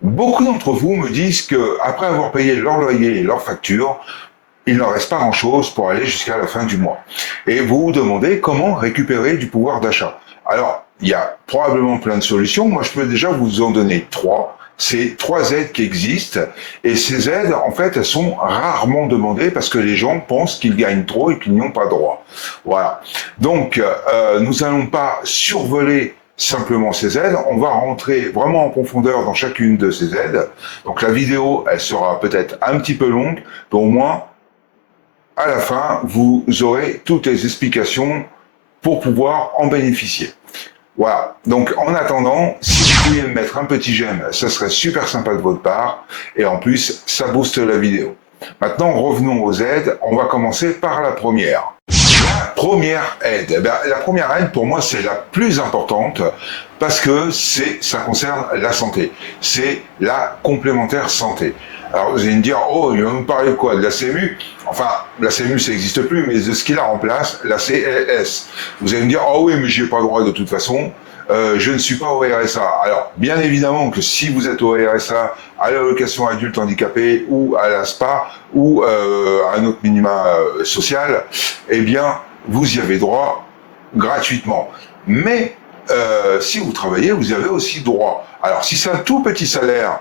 Beaucoup d'entre vous me disent que après avoir payé leur loyer et leurs factures, il n'en reste pas grand-chose pour aller jusqu'à la fin du mois. Et vous vous demandez comment récupérer du pouvoir d'achat. Alors, il y a probablement plein de solutions. Moi, je peux déjà vous en donner trois. C'est trois aides qui existent. Et ces aides, en fait, elles sont rarement demandées parce que les gens pensent qu'ils gagnent trop et qu'ils n'y ont pas droit. Voilà. Donc, nous n'allons pas survoler simplement ces aides. On va rentrer vraiment en profondeur dans chacune de ces aides. Donc, la vidéo, elle sera peut-être un petit peu longue, mais au moins, à la fin, vous aurez toutes les explications pour pouvoir en bénéficier. Voilà. Donc, en attendant, si vous pouviez me mettre un petit j'aime, ça serait super sympa de votre part. Et en plus, ça booste la vidéo. Maintenant, revenons aux aides. On va commencer par la première. La première aide. Eh bien, la première aide, pour moi, c'est la plus importante parce que ça concerne la santé. C'est la complémentaire santé. Alors, vous allez me dire, oh, il va me parler de quoi? De la CMU? Enfin, la CMU, ça n'existe plus, mais de ce qui la remplace, la CLS. Vous allez me dire, oh oui, mais j'y ai pas droit de toute façon. Je ne suis pas au RSA. Alors, bien évidemment que si vous êtes au RSA, à l'allocation adulte handicapé ou à la SPA ou à un autre minima social, eh bien, vous y avez droit gratuitement. Mais si vous travaillez, vous y avez aussi droit. Alors, si c'est un tout petit salaire,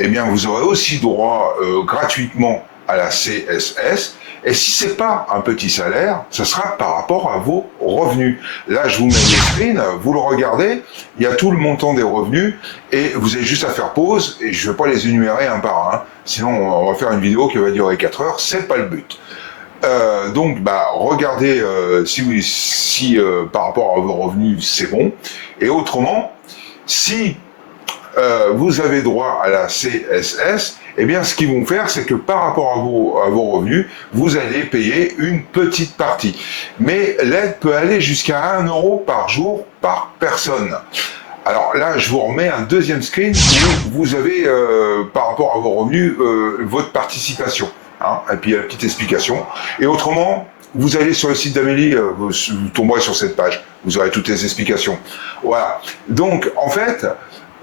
eh bien, vous aurez aussi droit gratuitement à la CSS. Et si c'est pas un petit salaire, ça sera par rapport à vos revenus. Là, je vous mets le screen, vous le regardez, il y a tout le montant des revenus et vous avez juste à faire pause et je ne vais pas les énumérer un par un. Sinon, on va faire une vidéo qui va durer 4 heures, c'est pas le but. Donc, regardez si par rapport à vos revenus, c'est bon. Et autrement, si vous avez droit à la CSS, eh bien, ce qu'ils vont faire, c'est que par rapport à vos revenus, vous allez payer une petite partie. Mais l'aide peut aller jusqu'à 1 € par jour par personne. Alors là, je vous remets un deuxième screen où vous avez, par rapport à vos revenus, votre participation. Hein, et puis la petite explication. Et autrement, vous allez sur le site d'Amélie, vous tomberez sur cette page. Vous aurez toutes les explications. Voilà. Donc, en fait,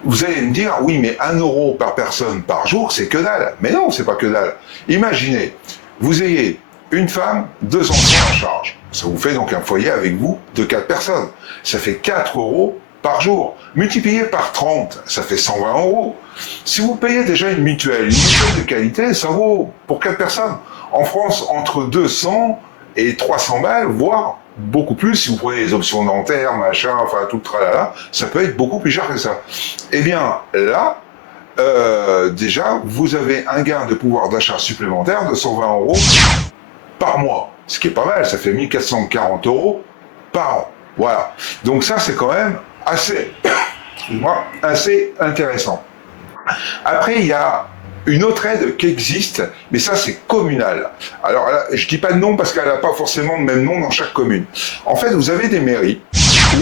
vous allez me dire, oui, mais 1 € par personne par jour, c'est que dalle. Mais non, c'est pas que dalle. Imaginez, vous ayez une femme, 2 enfants à charge. Ça vous fait donc un foyer avec vous de 4 personnes. Ça fait 4 € par jour. Multiplié par 30, ça fait 120 €. Si vous payez déjà une mutuelle de qualité, ça vaut pour 4 personnes. En France, entre 200 et 300 balles, voire beaucoup plus si vous prenez les options dentaires, machin, enfin tout le tralala, ça peut être beaucoup plus cher que ça. Eh bien, là, déjà, vous avez un gain de pouvoir d'achat supplémentaire de 120 € par mois. Ce qui est pas mal, ça fait 1440 € par an. Voilà. Donc ça, c'est quand même assez, assez intéressant. Après, il y a une autre aide qui existe, mais ça c'est communal. Alors là, je dis pas de nom parce qu'elle n'a pas forcément le même nom dans chaque commune. En fait, vous avez des mairies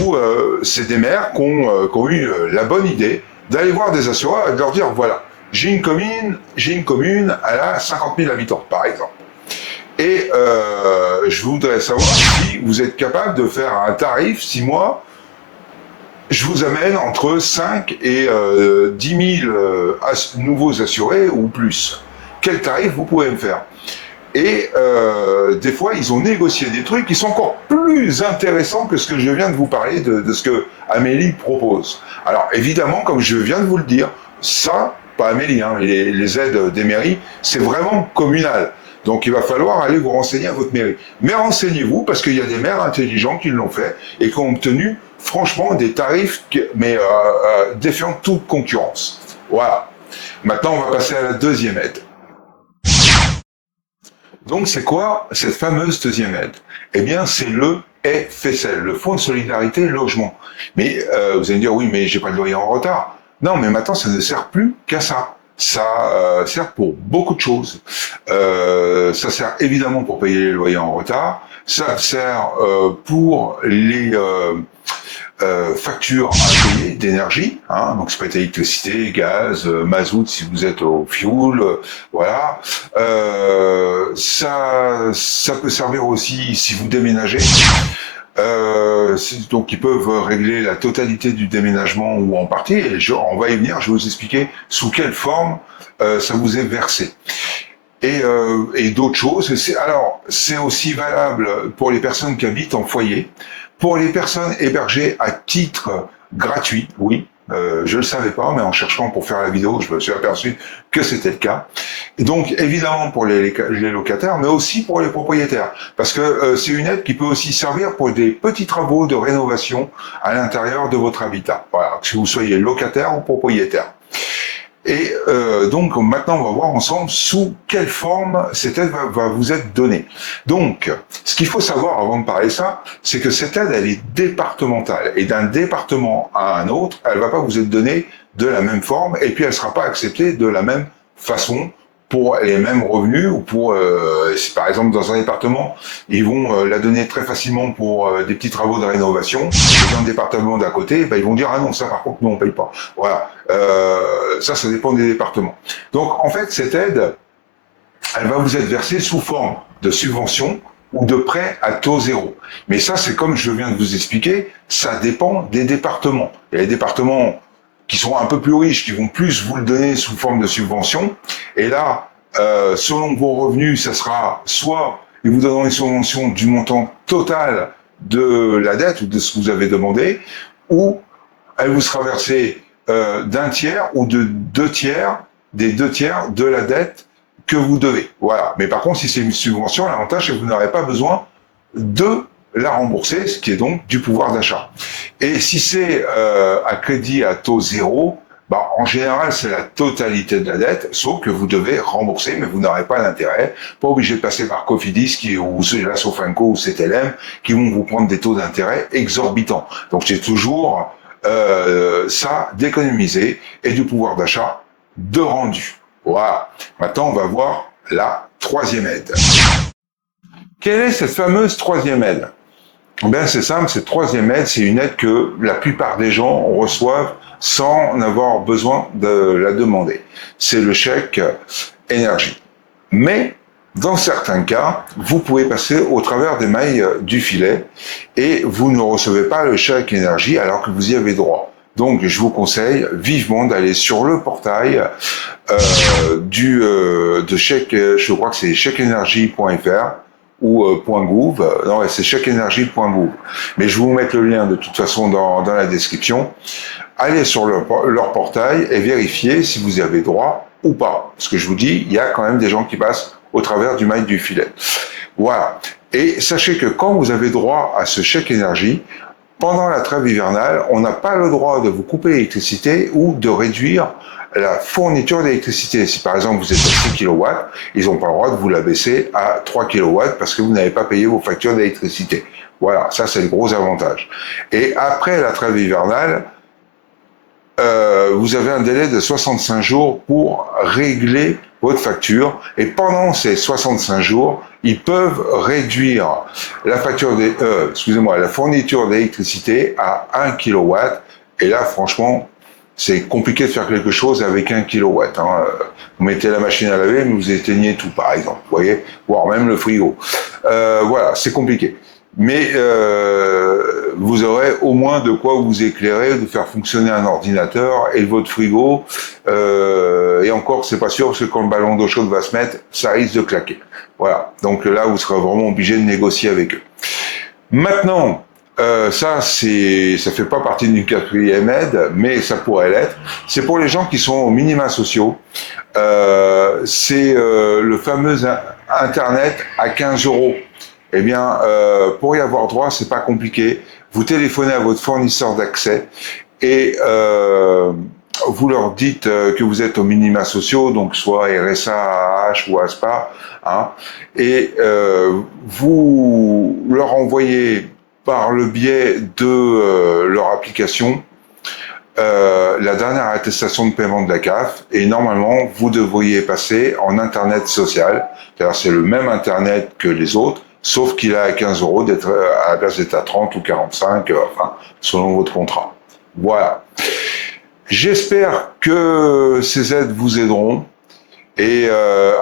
où c'est des maires qui ont eu la bonne idée d'aller voir des assureurs et de leur dire voilà, j'ai une commune, elle a 50 000 habitants par exemple. Et je voudrais savoir si vous êtes capable de faire un tarif 6 mois. Je vous amène entre 5 et 10 000 nouveaux assurés ou plus. Quel tarif vous pouvez me faire? Et des fois, ils ont négocié des trucs qui sont encore plus intéressants que ce que je viens de vous parler de ce que Amélie propose. Alors évidemment, comme je viens de vous le dire, ça, pas Amélie, hein, les aides des mairies, c'est vraiment communal. Donc il va falloir aller vous renseigner à votre mairie. Mais renseignez-vous parce qu'il y a des maires intelligents qui l'ont fait et qui ont obtenu franchement des tarifs défiant toute concurrence. Voilà. Maintenant, on va passer à la deuxième aide. Donc c'est quoi cette fameuse deuxième aide? Eh bien c'est le FSL, le Fonds de solidarité logement. Mais vous allez me dire oui mais j'ai pas de loyer en retard. Non mais maintenant ça ne sert plus qu'à ça. Ça sert pour beaucoup de choses. Ça sert évidemment pour payer les loyers en retard. Ça sert pour les factures à payer d'énergie, hein, donc ça peut être électricité, gaz, mazout si vous êtes au fioul, voilà. Ça peut servir aussi si vous déménagez. Donc ils peuvent régler la totalité du déménagement ou en partie. Et on va y venir. Je vais vous expliquer sous quelle forme ça vous est versé. Et d'autres choses. Alors, c'est aussi valable pour les personnes qui habitent en foyer, pour les personnes hébergées à titre gratuit, oui. Je le savais pas, mais en cherchant pour faire la vidéo, je me suis aperçu que c'était le cas. Et donc, évidemment pour les locataires, mais aussi pour les propriétaires, parce que c'est une aide qui peut aussi servir pour des petits travaux de rénovation à l'intérieur de votre habitat. Voilà, que vous soyez locataire ou propriétaire. Et donc maintenant, on va voir ensemble sous quelle forme cette aide va vous être donnée. Donc, ce qu'il faut savoir avant de parler de ça, c'est que cette aide, elle est départementale. Et d'un département à un autre, elle va pas vous être donnée de la même forme, et puis elle sera pas acceptée de la même façon pour les mêmes revenus, ou pour, si par exemple dans un département, ils vont la donner très facilement pour des petits travaux de rénovation, et dans le département d'à côté, ben, ils vont dire, ah non, ça par contre, non, on paye pas. Voilà. Ça dépend des départements. Donc, en fait, cette aide, elle va vous être versée sous forme de subvention ou de prêt à taux zéro. Mais ça, c'est comme je viens de vous expliquer, ça dépend des départements. Il y a des départements qui sont un peu plus riches, qui vont plus vous le donner sous forme de subvention. Et là, selon vos revenus, ça sera soit ils vous donneront une subvention du montant total de la dette ou de ce que vous avez demandé, ou elle vous sera versée d'un tiers ou de deux tiers, des deux tiers de la dette que vous devez. Voilà. Mais par contre, si c'est une subvention, l'avantage, c'est que vous n'aurez pas besoin de la rembourser, ce qui est donc du pouvoir d'achat. Et si c'est à crédit à taux zéro, bah, en général, c'est la totalité de la dette, sauf que vous devez rembourser, mais vous n'aurez pas d'intérêt. Pas obligé de passer par Cofidis ou la Sofinco ou CTLM qui vont vous prendre des taux d'intérêt exorbitants. Donc c'est toujours ça d'économiser et du pouvoir d'achat de rendu. Voilà. Maintenant, on va voir la troisième aide. Quelle est cette fameuse troisième aide? Ben, c'est simple, cette troisième aide, c'est une aide que la plupart des gens reçoivent sans avoir besoin de la demander. C'est le chèque énergie. Mais, dans certains cas, vous pouvez passer au travers des mailles du filet et vous ne recevez pas le chèque énergie alors que vous y avez droit. Donc, je vous conseille vivement d'aller sur le portail de chèque, je crois que c'est chèqueénergie.fr ou .gouv, non, c'est chèqueénergie.gouv. Mais je vais vous mettre le lien de toute façon dans la description. Allez sur leur portail et vérifiez si vous y avez droit ou pas. Parce que je vous dis, il y a quand même des gens qui passent au travers du mail du filet. Voilà. Et sachez que quand vous avez droit à ce chèque énergie, pendant la trêve hivernale, on n'a pas le droit de vous couper l'électricité ou de réduire la fourniture d'électricité. Si par exemple vous êtes à 6 kW, ils n'ont pas le droit de vous la baisser à 3 kW parce que vous n'avez pas payé vos factures d'électricité. Voilà, ça c'est le gros avantage. Et après la trêve hivernale, vous avez un délai de 65 jours pour régler votre facture. Et pendant ces 65 jours, ils peuvent réduire la facture la fourniture d'électricité à 1 kW. Et là, franchement, c'est compliqué de faire quelque chose avec 1 kW. Hein. Vous mettez la machine à laver, mais vous éteignez tout, par exemple. Vous voyez, voire même le frigo. Voilà, c'est compliqué. Mais vous aurez au moins de quoi vous éclairer, de faire fonctionner un ordinateur et votre frigo. Et encore, c'est pas sûr parce que quand le ballon d'eau chaude va se mettre, ça risque de claquer. Voilà. Donc là, vous serez vraiment obligé de négocier avec eux. Maintenant, ça fait pas partie d'une quatrième aide, mais ça pourrait l'être. C'est pour les gens qui sont aux minima sociaux. C'est le fameux Internet à 15 euros. Eh bien, pour y avoir droit, c'est pas compliqué. Vous téléphonez à votre fournisseur d'accès et vous leur dites que vous êtes aux minima sociaux, donc soit RSA, AH ou ASPA, hein, et vous leur envoyez par le biais de leur application la dernière attestation de paiement de la CAF, et normalement, vous devriez passer en Internet social, c'est-à-dire c'est le même Internet que les autres, sauf qu'il a à 15 euros d'être à la place d'être à 30 ou 45, enfin, selon votre contrat. Voilà. J'espère que ces aides vous aideront. Et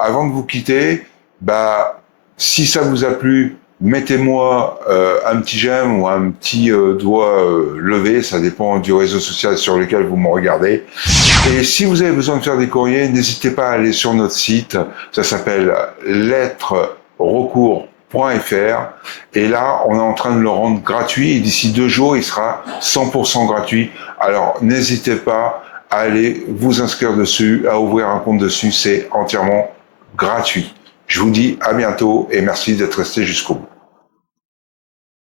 avant de vous quitter, bah, si ça vous a plu, mettez-moi un petit j'aime ou un petit doigt levé, ça dépend du réseau social sur lequel vous me regardez. Et si vous avez besoin de faire des courriers, n'hésitez pas à aller sur notre site, ça s'appelle lettres-recours.fr, et là on est en train de le rendre gratuit, et d'ici 2 jours il sera 100% gratuit. Alors n'hésitez pas à aller vous inscrire dessus, à ouvrir un compte dessus, c'est entièrement gratuit. Je vous dis à bientôt et merci d'être resté jusqu'au bout.